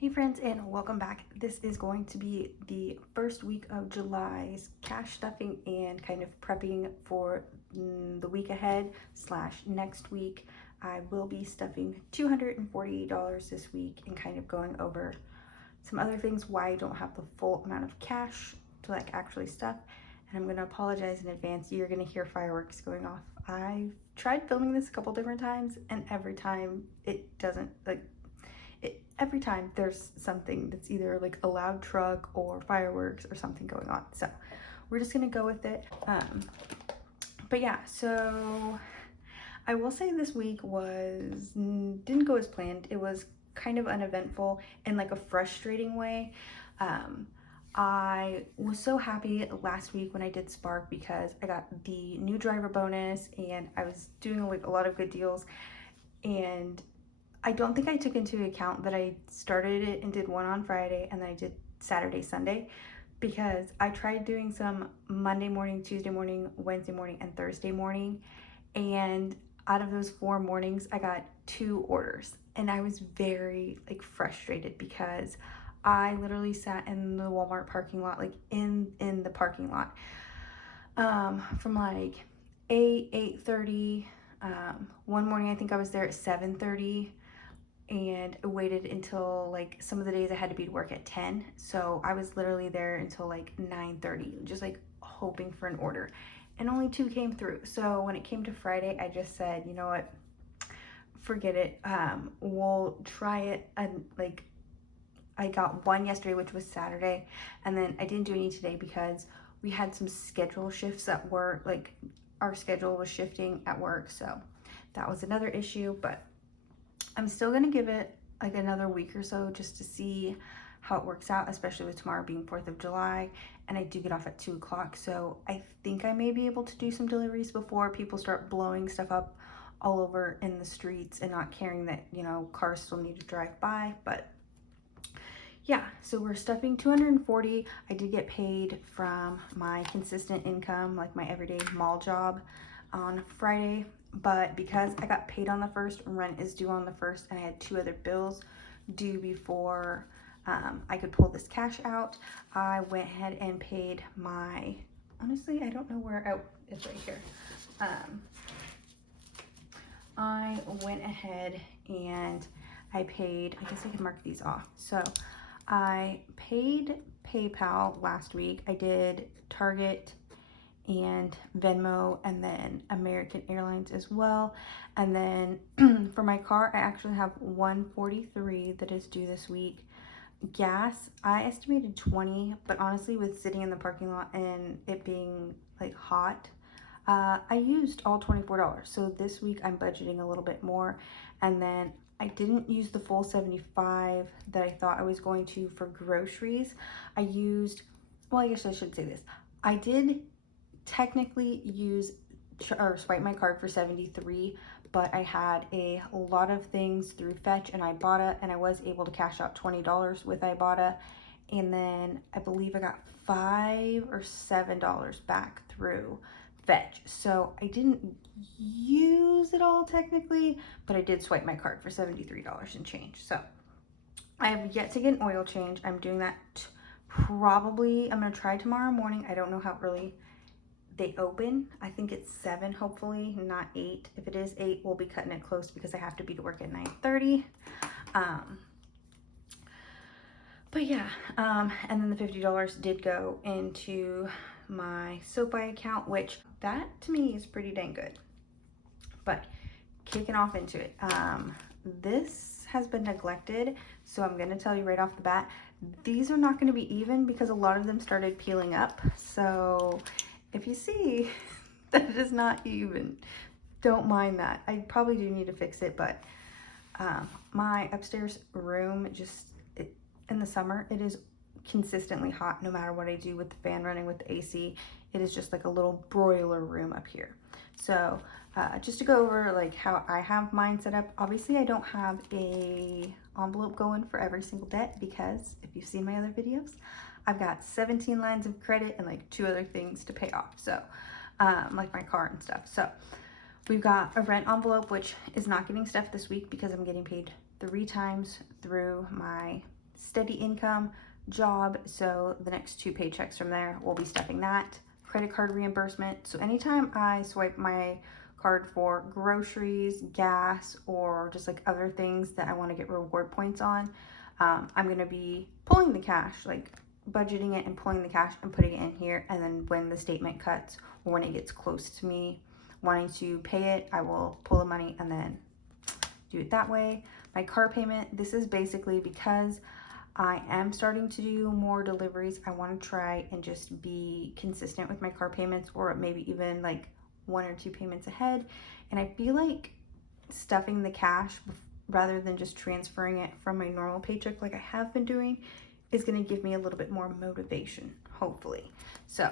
Hey friends, and welcome back. This is going to be the first week of July's cash stuffing and kind of prepping for the week ahead slash next week. I will be stuffing $248 this week and kind of going over some other things why I don't have the full amount of cash to actually stuff. And I'm going to apologize in advance. You're going to hear fireworks going off. I've tried filming this a couple different times, and every time it doesn't every time there's something that's either like a loud truck or fireworks or something going on. So we're just gonna go with it. But yeah, so I will say this week didn't go as planned. It was kind of uneventful in like a frustrating way. I was so happy last week when I did Spark because I got the new driver bonus and I was doing like a lot of good deals, and I don't think I took into account that I started it and did one on Friday and then I did Saturday, Sunday, because I tried doing some Monday morning, Tuesday morning, Wednesday morning, and Thursday morning. And out of those 4 mornings, I got 2 orders. And I was very frustrated because I literally sat in the Walmart parking lot, in the parking lot, from 8:30. One morning I think I was there at 7:30 and waited until some of the days I had to be to work at 10. So I was literally there until 9:30, just hoping for an order. And only 2 came through. So when it came to Friday, I just said, you know what, forget it. We'll try it. And I got 1 yesterday, which was Saturday. And then I didn't do any today because we had some schedule shifts at work. Our schedule was shifting at work. So that was another issue, but I'm still gonna give it another week or so just to see how it works out, especially with tomorrow being 4th of July, and I do get off at 2 o'clock. So I think I may be able to do some deliveries before people start blowing stuff up all over in the streets and not caring that, cars still need to drive by. But yeah, so we're stuffing 240. I did get paid from my consistent income, like my everyday mall job, on Friday. But because I got paid on the 1st, rent is due on the 1st, and I had 2 other bills due before I could pull this cash out, I went ahead and paid my, honestly, I don't know where, oh, it's right here. I went ahead and I paid, I guess I can mark these off. So I paid PayPal last week. I did Target and Venmo, and then American Airlines as well. And then for my car, I actually have $143 that is due this week. Gas, I estimated 20, but honestly, with sitting in the parking lot and it being hot, I used all $24. So this week I'm budgeting a little bit more. And then I didn't use the full 75 that I thought I was going to for groceries. I used, well, I guess I should say this. I did technically use or swipe my card for 73, but I had a lot of things through Fetch and Ibotta, and I was able to cash out $20 with Ibotta, and then I believe I got $5 or $7 back through Fetch. So I didn't use it all technically, but I did swipe my card for $73 and change. So I have yet to get an oil change. I'm doing that probably, I'm gonna try tomorrow morning. I don't know how early they open. I think it's 7, hopefully, not 8. If it is 8, we'll be cutting it close because I have to be to work at 9:30. But yeah, and then the $50 did go into my SoFi account, which that to me is pretty dang good. But kicking off into it, this has been neglected, so I'm gonna tell you right off the bat, these are not gonna be even because a lot of them started peeling up. So if you see that it is not even, don't mind that. I probably do need to fix it, but my upstairs room in the summer, it is consistently hot no matter what I do with the fan running with the AC. It is just like a little broiler room up here. So just to go over how I have mine set up, obviously I don't have a envelope going for every single debt because if you've seen my other videos, I've got 17 lines of credit and 2 other things to pay off. So like my car and stuff. So we've got a rent envelope, which is not getting stuffed this week because I'm getting paid 3 times through my steady income job. So the next 2 paychecks from there, we'll be stuffing that. Credit card reimbursement. So anytime I swipe my card for groceries, gas, or just like other things that I want to get reward points on, I'm going to be pulling the cash, like budgeting it and pulling the cash and putting it in here. And then when the statement cuts or when it gets close to me wanting to pay it, I will pull the money and then do it that way. My car payment, this is basically because I am starting to do more deliveries. I want to try and just be consistent with my car payments, or maybe even like 1 or 2 payments ahead. And I feel like stuffing the cash rather than just transferring it from my normal paycheck like I have been doing is going to give me a little bit more motivation, hopefully. So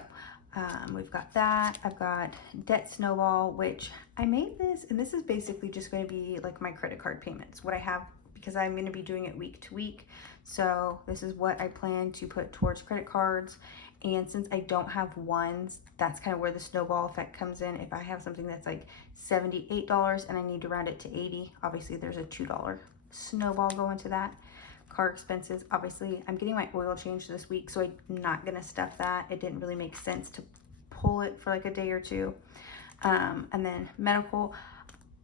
we've got that. I've got debt snowball, which I made this, and this is basically just going to be like my credit card payments, what I have, because I'm going to be doing it week to week. So this is what I plan to put towards credit cards. And since I don't have ones, that's kind of where the snowball effect comes in. If I have something that's like $78 and I need to round it to 80, obviously there's a $2 snowball going to that. Car expenses, obviously I'm getting my oil change this week, so I'm not gonna stuff that. It didn't really make sense to pull it for like a day or two. And then medical,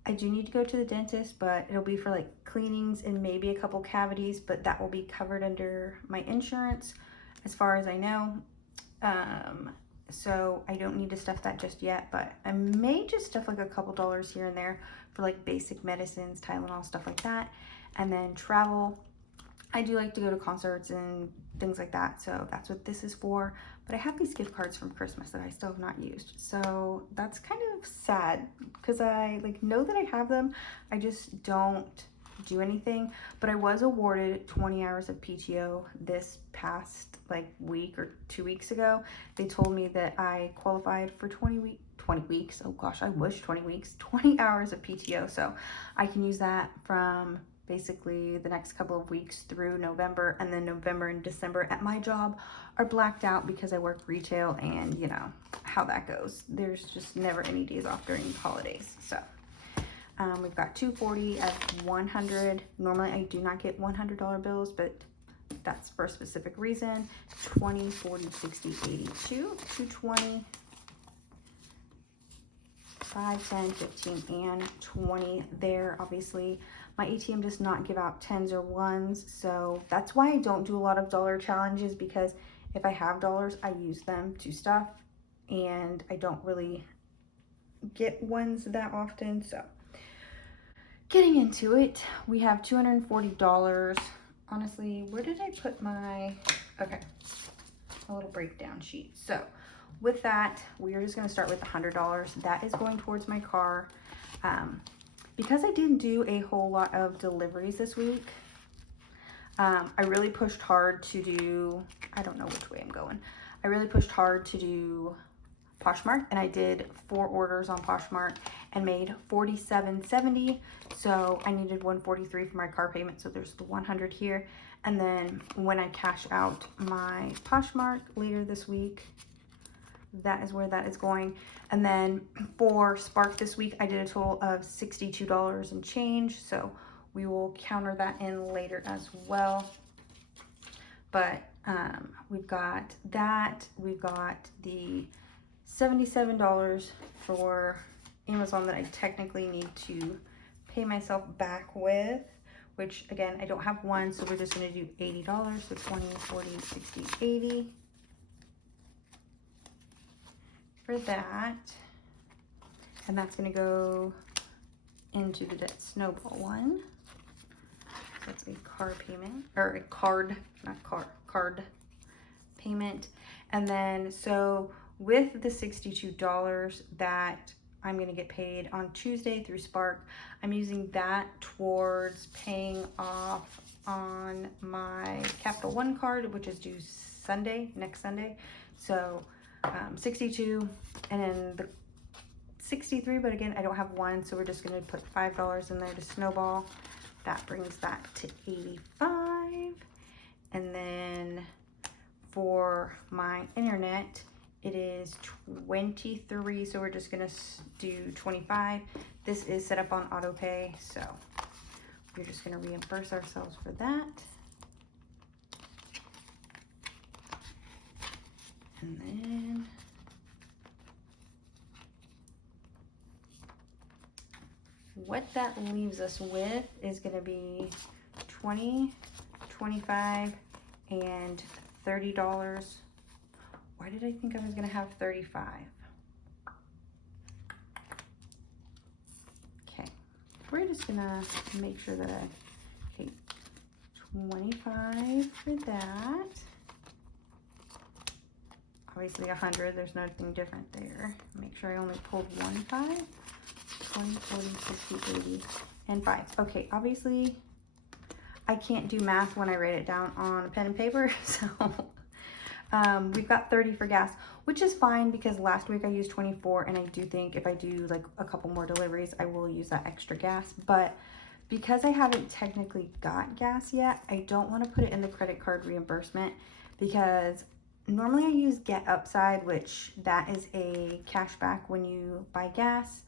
I do need to go to the dentist, but it'll be for like cleanings and maybe a couple cavities, but that will be covered under my insurance as far as I know. So I don't need to stuff that just yet, but I may just stuff like a couple dollars here and there for like basic medicines, Tylenol, stuff like that. And then travel, I do like to go to concerts and things like that, so that's what this is for. But I have these gift cards from Christmas that I still have not used, so that's kind of sad because I like know that I have them. I just don't do anything. But I was awarded 20 hours of PTO this past like week or 2 weeks ago. They told me that I qualified for 20 weeks. Oh gosh, I wish 20 weeks, 20 hours of PTO. So I can use that from basically the next couple of weeks through November, and then November and December at my job are blacked out because I work retail, and you know how that goes. There's just never any days off during the holidays. So we've got 240 of 100. Normally I do not get $100 bills, but that's for a specific reason. 20, 40, 60, 82, 220, 5, 10, 15, and 20 there. Obviously my ATM does not give out 10s or 1s, so that's why I don't do a lot of dollar challenges, because if I have dollars, I use them to stuff, and I don't really get ones that often. So getting into it, we have $240. Honestly, where did I put my, okay, a little breakdown sheet. So with that, we are just going to start with $100. That is going towards my car. Because I didn't do a whole lot of deliveries this week, I really pushed hard to do, I don't know which way I'm going. I really pushed hard to do Poshmark, and I did 4 orders on Poshmark and made $47.70. So I needed $143 for my car payment, so there's the $100 here. And then when I cash out my Poshmark later this week, that is where that is going. And then for Spark this week, I did a total of $62 and change, so we will counter that in later as well. But we've got that. We've got the $77 for Amazon that I technically need to pay myself back with, which again, I don't have one, so we're just going to do $80. So 20, 40, 60, 80 for that. And that's going to go into the debt snowball one. That's a card payment, or a card, not car, card payment. And then so with the $62 that I'm going to get paid on Tuesday through Spark, I'm using that towards paying off on my Capital One card, which is due Sunday, next Sunday. So 62, and then the 63, but again, I don't have one, so we're just going to put $5 in there to snowball. That brings that to 85. And then for my internet, it is 23, so we're just gonna do 25. This is set up on auto pay, so we're just gonna reimburse ourselves for that. And then what that leaves us with is going to be $20, $25, and $30. Why did I think I was going to have 35? Okay, we're just going to make sure that okay, 25 for that. Obviously 100, there's nothing different there. Make sure I only pulled 1 5. 20, 40, 60, 80, and 5. Okay, obviously I can't do math when I write it down on pen and paper, so we've got 30 for gas, which is fine because last week I used 24, and I do think if I do like a couple more deliveries, I will use that extra gas. But because I haven't technically got gas yet, I don't want to put it in the credit card reimbursement because normally I use Get Upside, which that is a cashback when you buy gas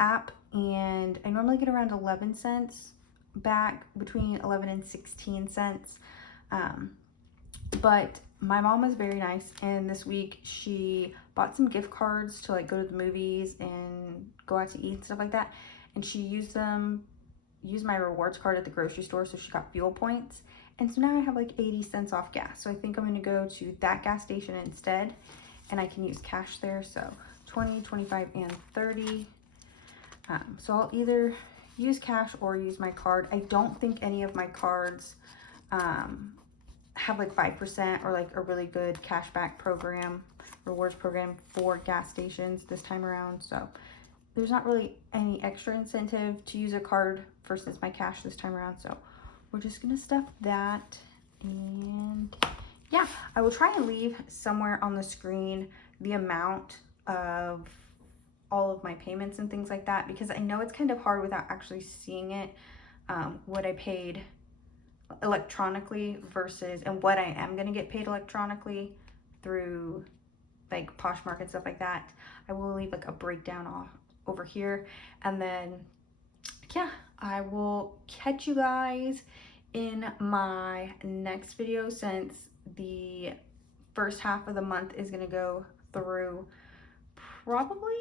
app, and I normally get around 11 cents back, between 11 and 16 cents. But my mom was very nice, and this week she bought some gift cards to like go to the movies and go out to eat and stuff like that, and she used my rewards card at the grocery store, so she got fuel points, and so now I have like 80 cents off gas. So I think I'm going to go to that gas station instead, and I can use cash there. So 20, 25, and 30. So I'll either use cash or use my card. I don't think any of my cards have like 5% or like a really good cashback program, rewards program for gas stations this time around. So there's not really any extra incentive to use a card versus my cash this time around. So we're just gonna stuff that. And yeah, I will try and leave somewhere on the screen the amount of all of my payments and things like that, because I know it's kind of hard without actually seeing it, what I paid electronically versus, and what I am going to get paid electronically through like Poshmark and stuff like that. I will leave like a breakdown off over here, and then yeah, I will catch you guys in my next video, since the first half of the month is going to go through probably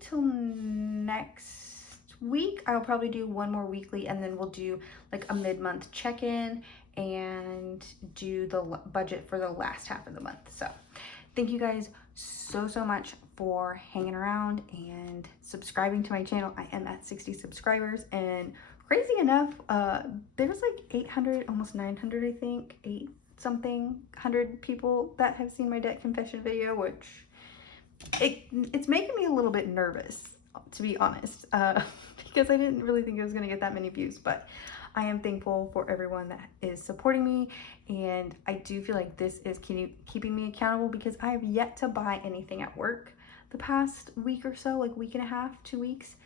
till next week. I'll probably do one more weekly, and then we'll do like a mid-month check-in and do the budget for the last half of the month. So thank you guys so much for hanging around and subscribing to my channel. I am at 60 subscribers, and crazy enough, there was like 800, almost 900, I think, 100 people that have seen my debt confession video, which it's making me a little bit nervous, to be honest, because I didn't really think it was going to get that many views. But I am thankful for everyone that is supporting me, and I do feel like this is keeping me accountable, because I have yet to buy anything at work the past week or so, like week and a half, 2 weeks,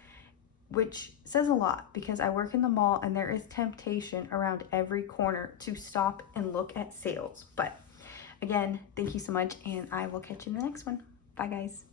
which says a lot, because I work in the mall and there is temptation around every corner to stop and look at sales. But again, thank you so much, and I will catch you in the next one. Bye guys.